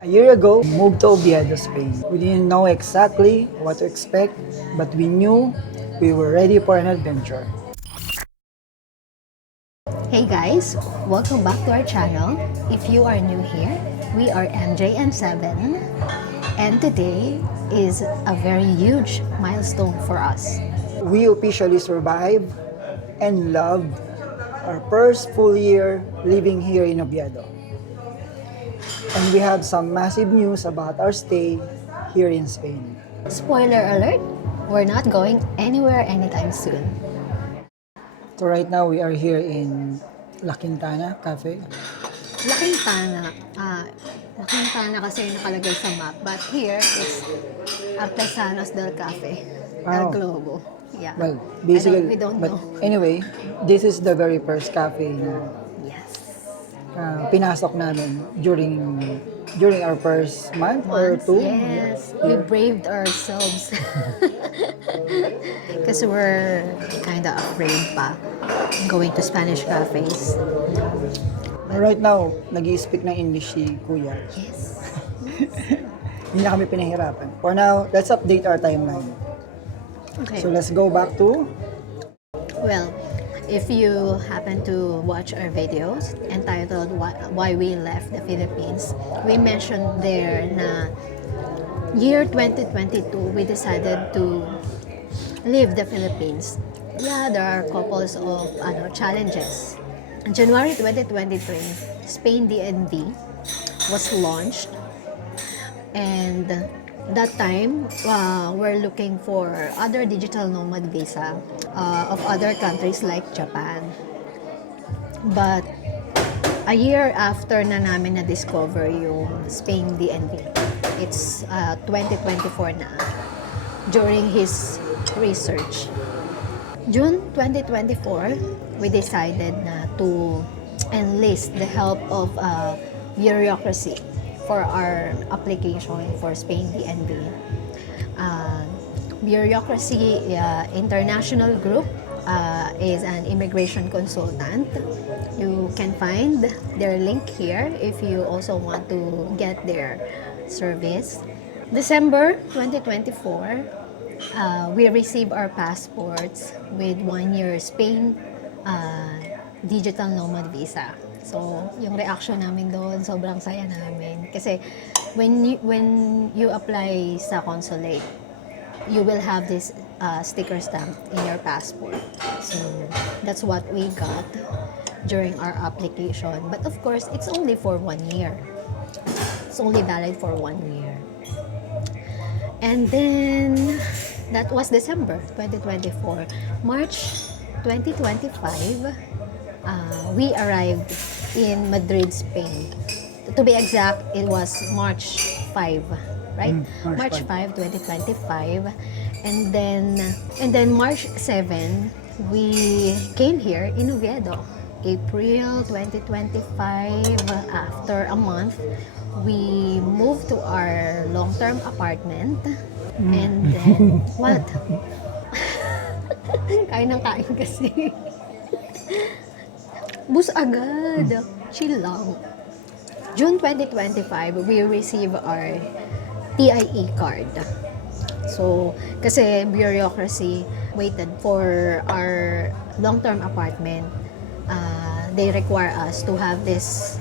A year ago, we moved to Oviedo, Spain. We didn't know exactly what to expect, but we knew we were ready for an adventure. Hey guys, welcome back to our channel. If you are new here, we are MJ and 7, and today is a very huge milestone for us. We officially survived and loved our first full year living here in Oviedo. And we have some massive news about our stay here in Spain. Spoiler alert, we're not going anywhere anytime soon. So right now we are here in La Quintana Cafe. La Quintana, La Quintana kasi yung nakalagay sa map, but here it's Artesanos del Cafe, El Wow. Globo. Yeah. Well, basically, we don't but know. anyway, this is the very first cafe na Yes. pinasok namin during our first month or Once, two. yes, we braved ourselves. Because we're kind of afraid pa going to Spanish cafes. Right now, nag-i-speak ng English si Kuya. Yes. Hindi na kami pinahirapan. For now, let's update our timeline. Okay. So let's go back to Well, if you happen to watch our videos entitled Why We Left the Philippines, we mentioned there na year 2022, we decided to leave the Philippines. Yeah, there are couples of challenges. In January 2023, Spain DNV was launched, and that time we're looking for other digital nomad visa of other countries like Japan. But a year after na namin na-discover yung Spain DNV, it's 2024 na, during his research. June 2024, we decided na to enlist the help of bureaucracy for our application for Spain DNV. Bureaucracy International Group is an immigration consultant. You can find their link here if you also want to get their service. December 2024, we received our passports with 1 year Spain Digital Nomad Visa. So, yung reaction namin doon, sobrang saya namin. Kasi, when you apply sa consulate, you will have this sticker stamp in your passport. So, that's what we got during our application. But of course, it's only for 1 year. It's only valid for 1 year. And then, that was December 2024. March 2025, we arrived in Madrid, Spain. To be exact, it was March 5, right? March 5, 2025. And then March 7, we came here in Oviedo. April 2025, after a month, we moved to our long-term apartment. And then, what? Kain ng kain kasi. Bus agad. Chill lang. June 2025, we receive our TIE card. So, kasi bureaucracy waited for our long-term apartment. They require us to have this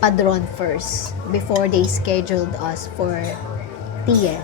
padron first before they scheduled us for TIE.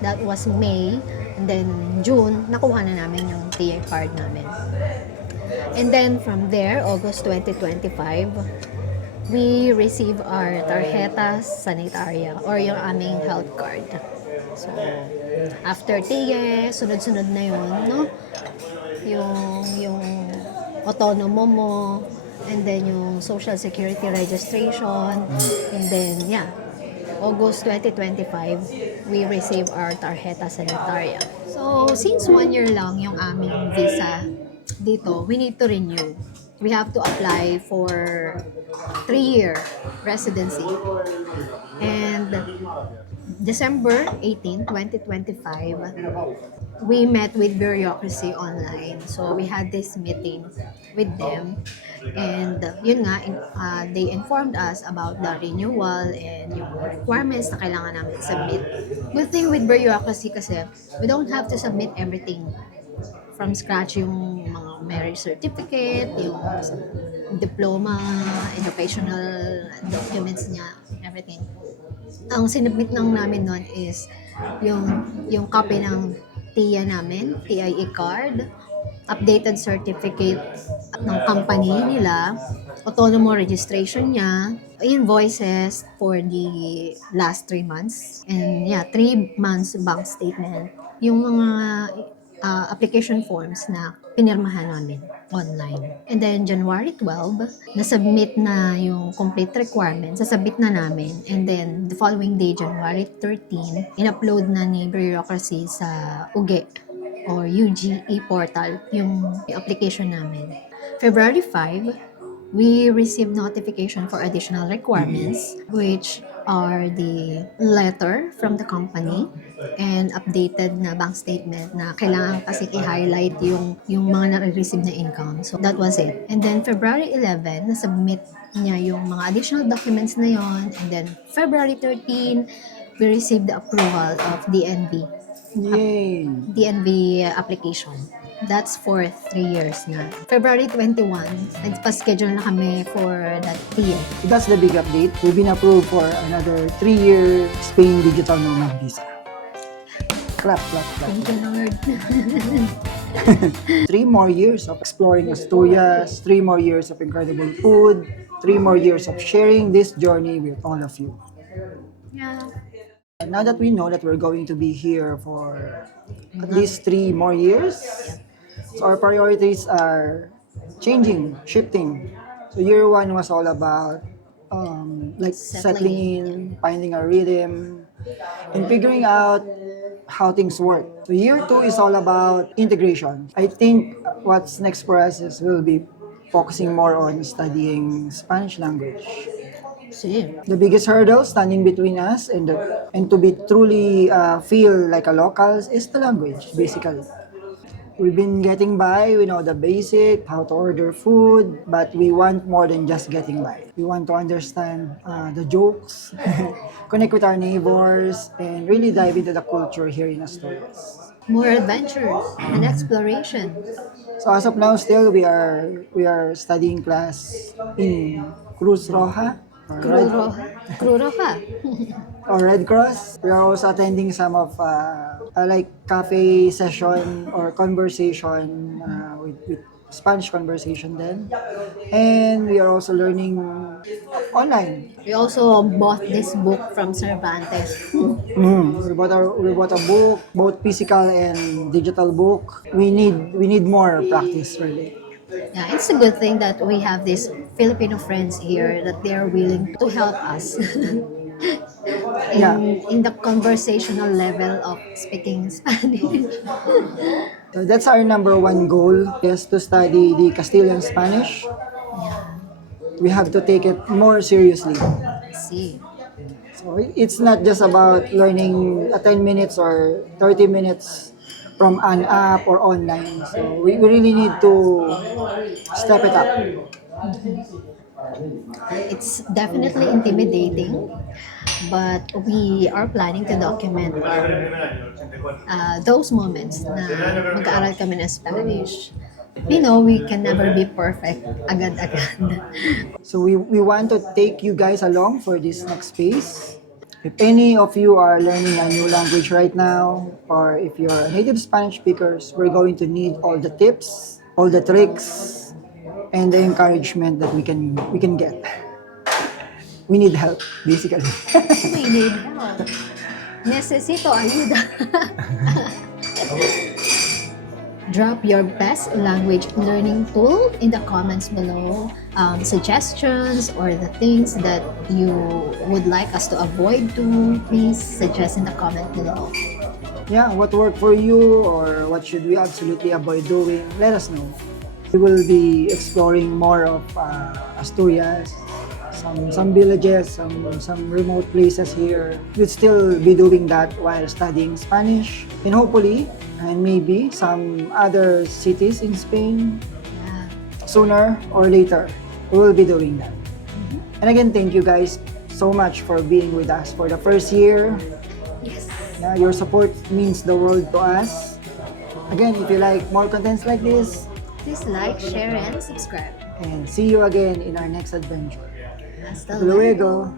That was May, and then June, nakuha na namin yung TIE card namin. And then from there, August 2025, we receive our tarjeta sanitaria or yung aming health card. So, after TIE, sunod-sunod na yun, no? Yung autonomo mo, and then yung social security registration, and then, yeah, August 2025, we receive our tarjeta sanitaria. So, since 1 year lang yung aming visa dito, we need to renew. We have to apply for 3-year residency. And December 18, 2025, we met with bureaucracy online. So we had this meeting with them. And yun nga, they informed us about the renewal and yung requirements na kailangan namin submit. Good thing with bureaucracy kasi we don't have to submit everything from scratch, yung mga marriage certificate, yung diploma, educational documents niya, everything. Ang sinubmit lang namin nun is yung copy ng TIA namin, TIE card, updated certificate ng company nila, autonomous registration niya, invoices for the last 3 months, and yeah, 3 months bank statement. Yung mga application forms na pinirmahan namin online. And then January 12, nasubmit na yung complete requirements, sasabit na namin. And then the following day, January 13, in-upload na ni bureaucracy sa UGE or UGE portal yung application namin. February 5, we received notification for additional requirements, which are the letter from the company and updated na bank statement na kailangan kasi i-highlight yung mga nare-receive na income. So that was it. And then February 11, na-submit niya yung mga additional documents na yon. And then February 13, we received the approval of DNV. Yay! DNV application. That's for 3 years na. February 21, nagpa-schedule na kami for that year. So that's the big update. We've been approved for another 3-year Spain Digital Nomad Visa. Clap, clap, clap. Thank you, Lord. 3 more years of exploring Asturias, 3 more years of incredible food, 3 more years of sharing this journey with all of you. Yeah. And now that we know that we're going to be here for at least 3 more years, so our priorities are changing, shifting. So year 1 was all about like settling in, finding our rhythm, and figuring out how things work. So year 2 is all about integration. I think what's next for us is we'll be focusing more on studying Spanish language. See. The biggest hurdle standing between us and to be truly feel like a locals is the language, basically. We've been getting by, we know the basic, how to order food, but we want more than just getting by. We want to understand the jokes, connect with our neighbors, and really dive into the culture here in Asturias. More adventures and exploration. So as of now, still we are studying class in Cruz Roja, or Cruz Roja. or Red Cross. We are also attending some of like cafe session or conversation with Spanish conversation then. And we are also learning online. We also bought this book from Cervantes. We bought a book, both physical and digital book. We need more practice really. Yeah, it's a good thing that we have these Filipino friends here that they are willing to help us Yeah. in the conversational level of speaking Spanish. So that's our number 1 goal, is to study the Castilian Spanish. Yeah, We have to take it more seriously. see. So it's not just about learning 10 minutes or 30 minutes from an app or online. So we really need to step it up. It's definitely intimidating, but we are planning to document those moments na mag-aaral kami ng Spanish. We know we can never be perfect agad-agad. So we want to take you guys along for this next phase. If any of you are learning a new language right now, or if you're a native Spanish speakers, we're going to need all the tips, all the tricks, and the encouragement that we can get. We need help, basically. We need help. Necesito ayuda. Drop your best language learning tool in the comments below. Suggestions or the things that you would like us to avoid to, please suggest in the comment below. Yeah, what worked for you or what should we absolutely avoid doing, let us know. We will be exploring more of Asturias, some villages, some remote places here. We'd still be doing that while studying Spanish, and hopefully, and maybe some other cities in Spain. Yeah. Sooner or later, we will be doing that. And again, thank you guys so much for being with us for the first year. Yes. Yeah, your support means the world to us. Again, if you like more contents like this, Please like, share, and subscribe. and see you again in our next adventure. Hasta Hasta luego.